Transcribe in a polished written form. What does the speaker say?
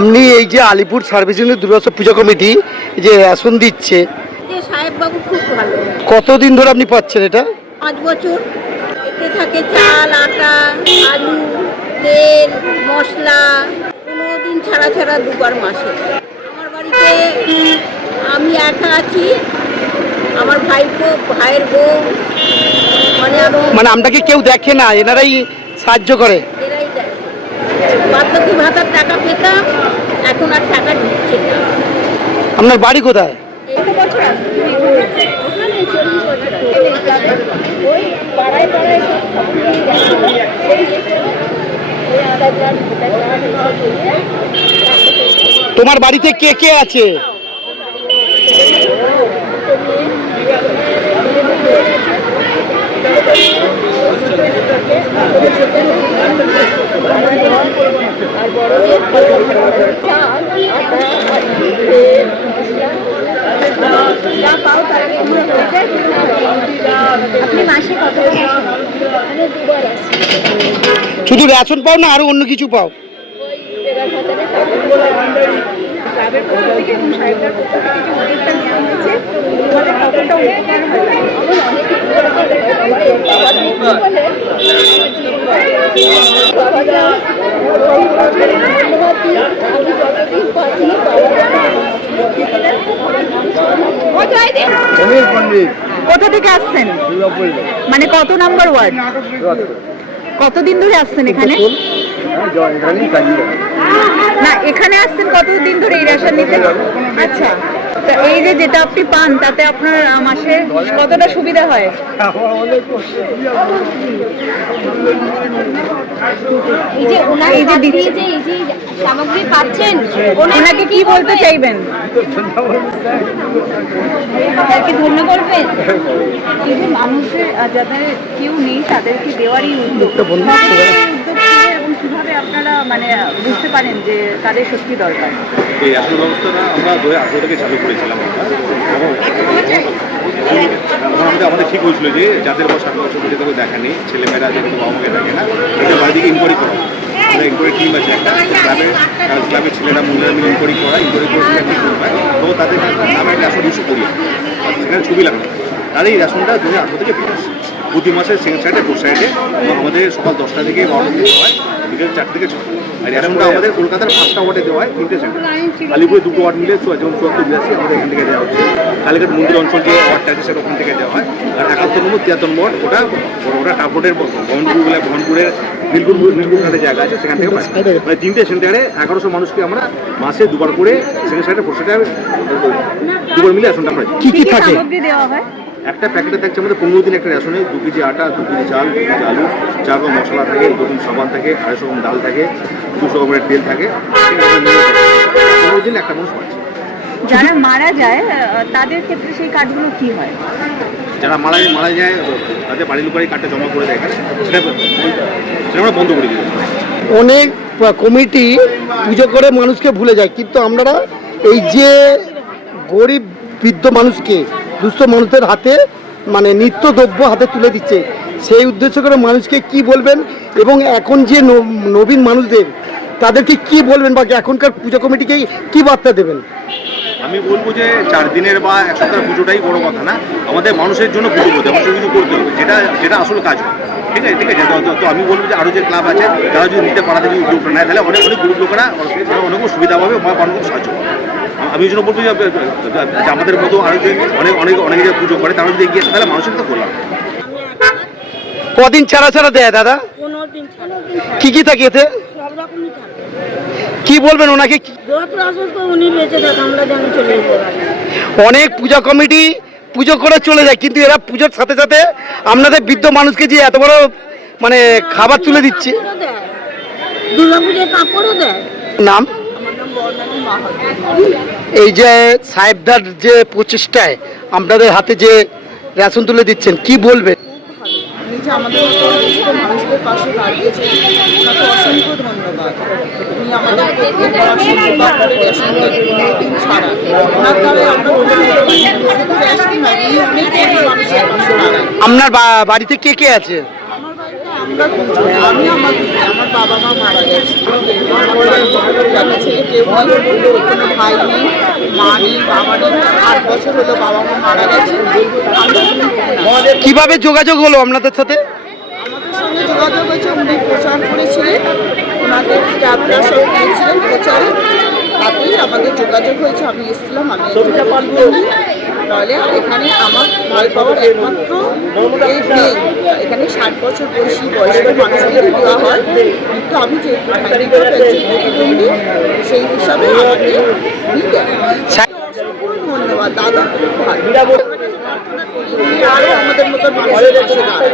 আপনি এই যে আলিপুর সার্ভিসিং দুর্গাচক পুজো কমিটি যে রেশন দিচ্ছে, সাহেব বাবু খুব ভালো। কতদিন ধরে আপনি পাচ্ছেন এটা? 5 বছর। এতে থাকে চাল, আটা, আলু, তেল, মশলা, 15 দিন ছাড়া ছাড়া 2বার মাসে। আমার বাড়িতে আমি একা আছি, আমার ভাইয়ের বউ, মানে আপনাকে কেউ দেখে না, এনারাই সাহায্য করে? এরাই দেয়। বার্ধক্য ভাতার টাকা পেতাম, এখন আর টাকা দিচ্ছে না। আপনার বাড়ি কোথায়? তোমার বাড়িতে কে কে আছে? শুধু রেশন পাও না আরো অন্য কিছু পাও? কোথা থেকে আসছেন? মানে কত নাম্বার ওয়ার্ড? কতদিন ধরে আসছেন এখানে? না, এখানে আসছেন কতদিন ধরে এই রেশন নিতে? আচ্ছা, তো এই যে যেটা আপনি পান তাতে আপনার মাসে কতটা সুবিধা হয়? এই যে সামগ্রী পাচ্ছেন, ওনাকে কি বলতে চাইবেন? তাকে ধন্য করবেন। এই যে মানুষের যাদের কেউ নেই তাদেরকে দেওয়ারই উদ্যোগ, এবং কিভাবে আপনারা মানে বুঝতে পারেন যে তাদের সত্যি দরকার? এই রেশন ব্যবস্থাটা আমরা 2018 থেকে চালু করেছিলাম আমাদের ঠিক হয়েছিল যে যাদের 60 বছর পর্যন্ত তাদের দেখা নেই, ছেলেমেয়েরা যেহেতু বাবা মাকে দেখে না, তাদের বাড়ি থেকে ইনকোয়ারি করা। আমাদের ইনকোয়ারি টিম আছে একটা, ক্লাবের ছেলেরা মহিলারা মিলে ইনকোয়ারি করায়, ইনকোয়ারি করে তো তাদের নামে একটা রেশন ইস্যু করি, সেখানে ছবি লাগানো। তার এই রেশনটা 2018 থেকে পেয়ে আসছে প্রতি মাসের সেকেন্ড সাইডে, ফোর্থ সাইডে আমাদের সকাল 10টা থেকে 12টা থেকে দেওয়া হয়, বিকেল 4 থেকে 6টা। আর রেশনটা আমাদের কলকাতার 5টা ওয়ার্ডে দেওয়া হয়, 3টে সেন্টার। আলিপুরে 2টো ওয়ার্ড মিলে যেমন 74-82 আমাদের এখান থেকে দেওয়া হচ্ছে। কালীঘাট মন্দির অঞ্চল যে ওয়ার্ডটা আছে সেটা ওখান থেকে দেওয়া হয়। আর 71 নম্বর 73 ওয়ার্ড ওটা টাপোটের ভবনপুরের নীলকুঠি জায়গা আছে, সেখান থেকে মানে 3টে সেন্টারে 1100 মানুষকে আমরা মাসে 2বার করে সেকেন্ড সাইডে, ফোর্থ সাইডে 2বার মিলে রেশনটা আমরা কি কি সামগ্রী দেওয়া হয়? একটা প্যাকেটে থাকছে আমাদের 15 দিন একটা রেশনে 2 কেজি আটা, 2 কেজি চাল, 2 কেজি আলু, 4 রকম মশলা থাকে, 2 রকম সাবান থাকে, 250 রকম ডাল থাকে, 200 রকমের তেল থাকে। 15 দিন একটা মানুষ পাচ্ছে। যারা মারা যায় তাদের ক্ষেত্রে সেই কার্ডগুলো কি হয়? যারা মারা যায় তাদের বাড়ির লোকেরাই কার্ডটা জমা করে দেয়, সেটা আমরা বন্ধ করে দিই। অনেক কমিটি পুজো করে মানুষকে ভুলে যায়, কিন্তু আপনারা এই যে গরিব বৃদ্ধ মানুষকে, দুস্থ মানুষদের হাতে মানে নিত্য দ্রব্য হাতে তুলে দিচ্ছে, সেই উদ্দেশ্য করে মানুষকে কি বলবেন? এবং এখন যে নবীন মানুষদের তাদেরকে কি বলবেন, বা এখনকার পুজো কমিটিকে কি বার্তা দেবেন? আমি বলবো যে 4 দিনের বা 1 সপ্তাহের পুজোটাই বড় কথা না, আমাদের মানুষের জন্য পুজো করতে হবে, মানুষের কিছু করতে হবে, যেটা আসল কাজ হয়। ঠিক আছে। তো আমি বলবো যে আরও যে ক্লাব আছে তারা যদি নিতে পারা যদি উদ্যোগটা নেয়, তাহলে অনেক গরিব লোকেরা অনেক সুবিধা পাবে বা অনেক সাহায্য পাবে। আমি এই জন্য বলবো যে আমাদের মতো আরও যে অনেকে যে পুজো করে তারা যদি এগিয়ে আসে তাহলে মানুষের তো করলাম। কদিন ছাড়া ছাড়া দেয় দাদা? 15 দিন ছাড়া। কি কি থাকে এতে? সব রকমই থাকে। কি বলবেন ওনাকে? যত আসল তো উনি বেঁচে থাকে, আমরা যেন চলে যেতে পারি। অনেক পূজা কমিটি পুজো করে চলে যায়, কিন্তু এরা পুজোর সাথে সাথে আপনাদের বৃদ্ধ মানুষকে যে এত বড় মানে খাবার তুলে দিচ্ছে। দুর্গা পুজোর কাপড়ও দেয়। নাম? আমার নাম বর্ণালী মাহাতো। এই যে সাহেবদার যে প্রচেষ্টায় আপনাদের হাতে যে রেশন তুলে দিচ্ছেন, কি বলবেন? উনি যে আমাদের মতো অসুস্থ মানুষদের পাশে দাঁড়িয়েছেন, ওনাকে অসংখ্য ধন্যবাদ। উনি আমাদেরকে দিন ছাড়া ওনার দ্বারা আমরা আপনার বাড়িতে কে কে আছে? আমার বাড়িতে আমরা আমি আমার বাবা মা মারা গেছে, আমার ছেলে কেউ নেই, কোনো ভাই নেই, মা নেই, বাবা নেই। 8 বছর হলো বাবা মা মারা গেছে। কিভাবে যোগাযোগ হলো আপনাদের সাথে? আমাদের সঙ্গে যোগাযোগ হয়েছে, উনি প্রচার করেছিলেন, ওনাদের ক্যাবরা সব দিয়েছিলেন প্রচারে, তাতেই আমাদের যোগাযোগ হয়েছে। আমি এসেছিলাম, আমি এটা পারবো নাহলে এখানে আমার ভাই পাওয়ার একমাত্র এই নেই। এখানে 60 বছর বয়স্ক মানুষদের দেওয়া হয়, কিন্তু আমি যে প্রতিবন্ধী সেই হিসাবে আমাকে দিতে ধন্যবাদ দাদা, খুব ভালো। আরও আমাদের মতো মানুষের পাশে দাঁড়ায়।